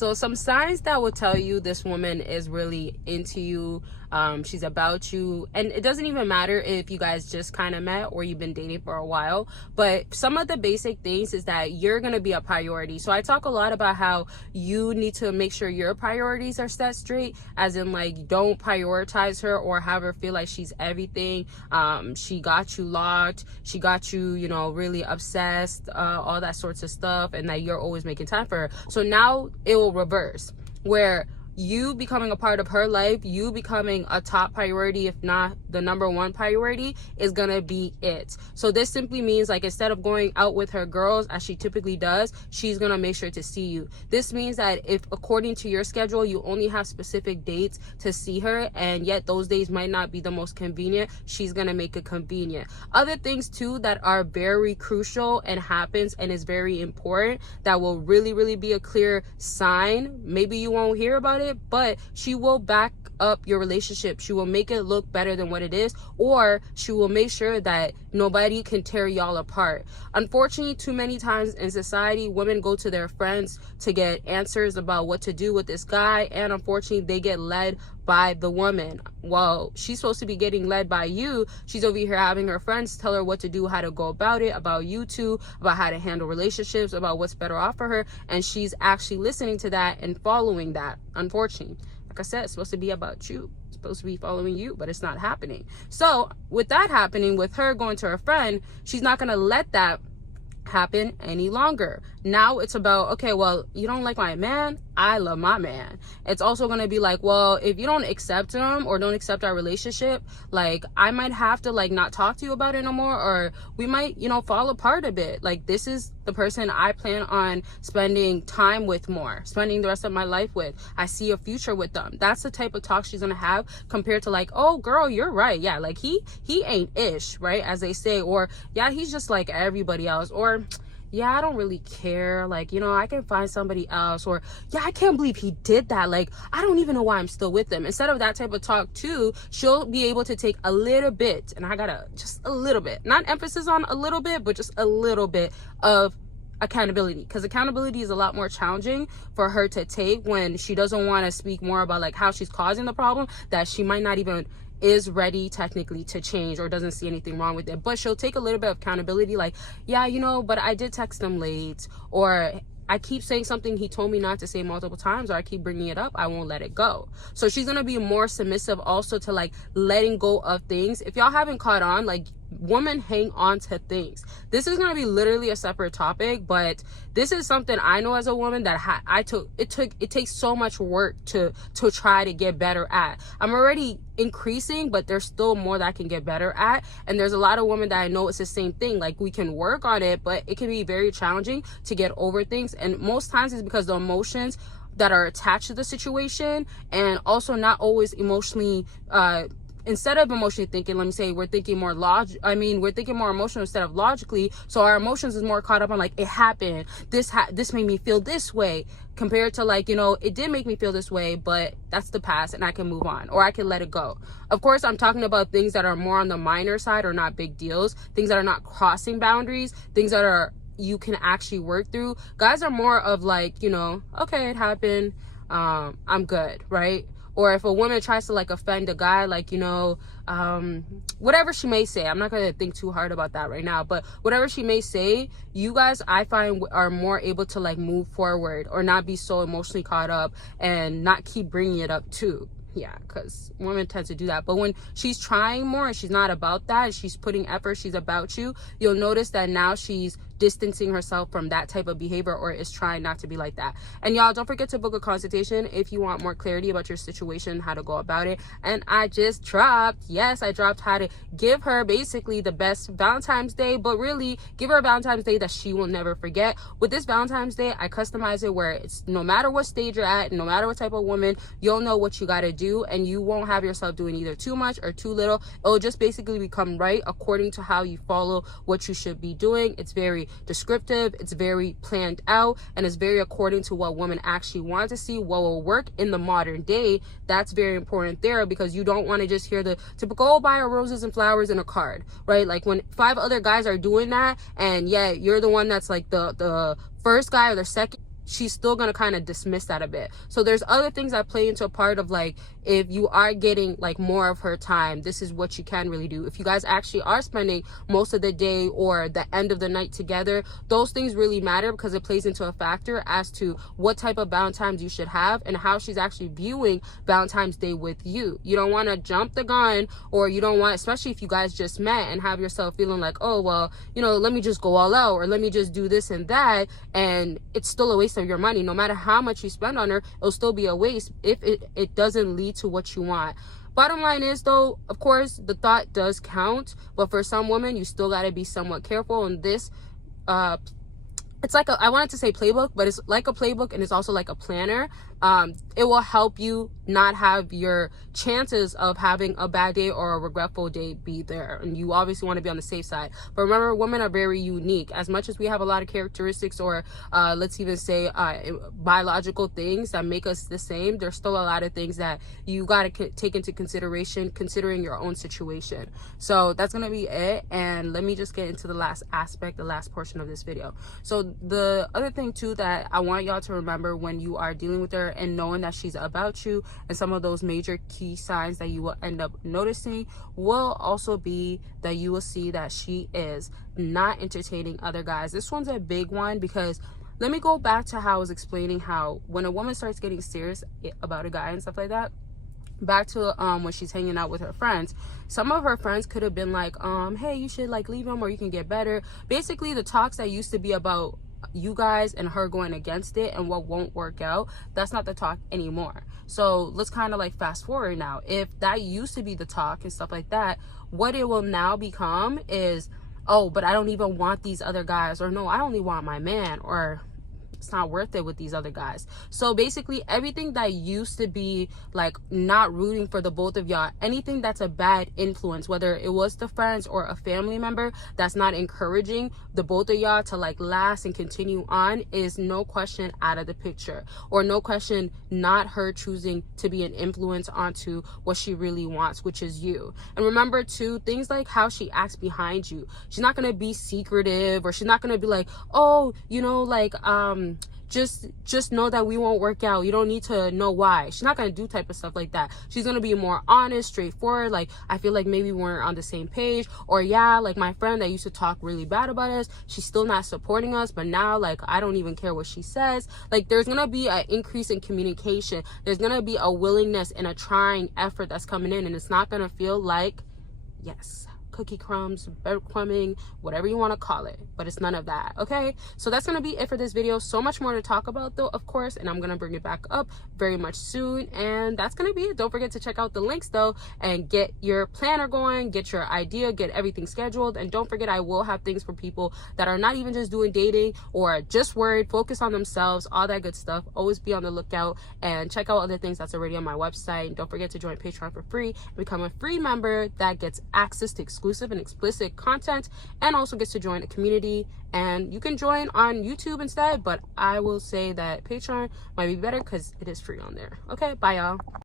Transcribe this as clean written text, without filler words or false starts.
So some signs that will tell you this woman is really into you, she's about you, and it doesn't even matter if you guys just kind of met or you've been dating for a while, but some of the basic things is that you're going to be a priority. So I talk a lot about how you need to make sure your priorities are set straight, as in like don't prioritize her or have her feel like she's everything. She got you locked, she got you, you know, really obsessed, all that sorts of stuff, and that you're always making time for her. So now it will reverse, where you becoming a part of her life, you becoming a top priority, if not the number one priority, is gonna be it. So this simply means, like, instead of going out with her girls as she typically does, she's gonna make sure to see you. This means that if according to your schedule you only have specific dates to see her, and yet those days might not be the most convenient, she's gonna make it convenient. Other things too that are very crucial and happens and is very important, that will really be a clear sign, maybe you won't hear about it, but she will back up your relationship. She will make it look better than what it is, or she will make sure that nobody can tear y'all apart. Unfortunately, too many times in society, women go to their friends to get answers about what to do with this guy, and unfortunately they get led by the woman. Well, she's supposed to be getting led by you. She's over here having her friends tell her what to do, how to go about it, about you two, about how to handle relationships, about what's better off for her, and she's actually listening to that and following that. Unfortunately, like I said, it's supposed to be about you, it's supposed to be following you, but it's not happening. So with that happening, with her going to her friend, she's not gonna let that happen any longer. Now it's about, okay, well, you don't like my man, I love my man. It's also going to be like, well, if you don't accept him or don't accept our relationship, like, I might have to like not talk to you about it no more, or we might, you know, fall apart a bit. Like, this is the person I plan on spending time with more, spending the rest of my life with. I see a future with them. That's the type of talk she's gonna have, compared to like, oh girl, you're right, yeah, like he ain't ish, right, as they say, or yeah, he's just like everybody else, or yeah, I don't really care, like, you know, I can find somebody else, or yeah, I can't believe he did that, like, I don't even know why I'm still with him. Instead of that type of talk too, she'll be able to take a little bit, and I gotta just a little bit, not emphasis on a little bit, but just a little bit of accountability, because accountability is a lot more challenging for her to take when she doesn't want to speak more about like how she's causing the problem, that she might not even is ready technically to change, or doesn't see anything wrong with it. But she'll take a little bit of accountability, like, yeah, you know, but I did text him late, or I keep saying something he told me not to say multiple times, or I keep bringing it up, I won't let it go. So she's gonna be more submissive also to like letting go of things. If y'all haven't caught on, like, women hang on to things. This is going to be literally a separate topic, but this is something I know as a woman that it takes so much work to try to get better at. I'm already increasing, but there's still more that I can get better at, and there's a lot of women that I know it's the same thing. Like, we can work on it, but it can be very challenging to get over things, and most times it's because the emotions that are attached to the situation, and also not always emotionally instead of emotionally thinking, let me say, we're thinking more we're thinking more emotional instead of logically. So our emotions is more caught up on like, it happened, this made me feel this way, compared to like, you know, it did make me feel this way, but that's the past and I can move on, or I can let it go. Of course, I'm talking about things that are more on the minor side, or not big deals, things that are not crossing boundaries, things that are you can actually work through. Guys are more of like, you know, okay, it happened, I'm good, right? Or if a woman tries to like offend a guy, like, you know, whatever she may say, I'm not going to think too hard about that right now, but whatever she may say, you guys, I find, are more able to like move forward, or not be so emotionally caught up and not keep bringing it up too. Yeah, because women tend to do that. But when she's trying more and she's not about that, and she's putting effort, she's about you, you'll notice that now she's distancing herself from that type of behavior, or is trying not to be like that. And y'all, don't forget to book a consultation if you want more clarity about your situation, how to go about it. And I just dropped, yes, I dropped how to give her basically the best Valentine's Day, but really give her a Valentine's Day that she will never forget. With this Valentine's Day, I customize it where it's no matter what stage you're at, no matter what type of woman, you'll know what you got to do, and you won't have yourself doing either too much or too little. It'll just basically become right according to how you follow what you should be doing. It's very descriptive, it's very planned out, and it's very according to what women actually want to see, what will work in the modern day. That's very important there, because you don't want to just hear the typical, oh, buy her roses and flowers and a card, right? Like, when 5 other guys are doing that, and yeah, you're the one that's like the first guy or the second, she's still gonna kind of dismiss that a bit. So there's other things that play into a part of like, if you are getting like more of her time, this is what you can really do. If you guys actually are spending most of the day or the end of the night together, those things really matter, because it plays into a factor as to what type of Valentine's you should have and how she's actually viewing Valentine's Day with you. You don't want to jump the gun, or you don't want, especially if you guys just met, and have yourself feeling like, oh well, you know, let me just go all out, or let me just do this and that, and it's still a waste of your money. No matter how much you spend on her, it'll still be a waste if it doesn't lead to what you want. Bottom line is, though, of course, the thought does count, but for some women, you still got to be somewhat careful. And this, it's like I wanted to say playbook, but it's like a playbook, and it's also like a planner. It will help you not have your chances of having a bad day or a regretful day be there. And you obviously want to be on the safe side. But remember, women are very unique. As much as we have a lot of characteristics, or let's even say biological things that make us the same, there's still a lot of things that you got to take into consideration, considering your own situation. So that's going to be it. And let me just get into the last aspect, the last portion of this video. So the other thing too that I want y'all to remember when you are dealing with her and knowing that she's about you, and some of those major key signs that you will end up noticing will also be that you will see that she is not entertaining other guys. This one's a big one, because let me go back to how I was explaining how when a woman starts getting serious about a guy and stuff like that, back to when she's hanging out with her friends, some of her friends could have been like, hey, you should like leave him, or you can get better. Basically, the talks that used to be about you guys and her going against it and what won't work out, that's not the talk anymore. So let's kind of like fast forward now. If that used to be the talk and stuff like that, what it will now become is, oh, but I don't even want these other guys, or no, I only want my man, or it's not worth it with these other guys. So basically, everything that used to be like not rooting for the both of y'all, anything that's a bad influence, whether it was the friends or a family member that's not encouraging the both of y'all to like last and continue on, is no question out of the picture, or no question not her choosing to be an influence onto what she really wants, which is you. And remember too, things like how she acts behind you, she's not gonna be secretive, or she's not gonna be like, oh, you know, like just know that we won't work out, you don't need to know why. She's not gonna do type of stuff like that. She's gonna be more honest, straightforward, like, I feel like maybe we weren't on the same page, or yeah, like my friend that used to talk really bad about us, she's still not supporting us, but now like I don't even care what she says. Like, there's gonna be an increase in communication, there's gonna be a willingness and a trying effort that's coming in, and it's not gonna feel like, yes, cookie crumbs, breadcrumbing, whatever you want to call it, but it's none of that. Okay, so that's gonna be it for this video. So much more to talk about though, of course, and I'm gonna bring it back up very much soon, and that's gonna be it. Don't forget to check out the links though, and get your planner going, get your idea, get everything scheduled. And don't forget, I will have things for people that are not even just doing dating or just worried, focus on themselves, all that good stuff. Always be on the lookout and check out other things that's already on my website. And don't forget to join Patreon for free and become a free member that gets access to exclusive and explicit content, and also gets to join a community. And you can join on YouTube instead, but I will say that Patreon might be better because it is free on there. Okay, bye y'all.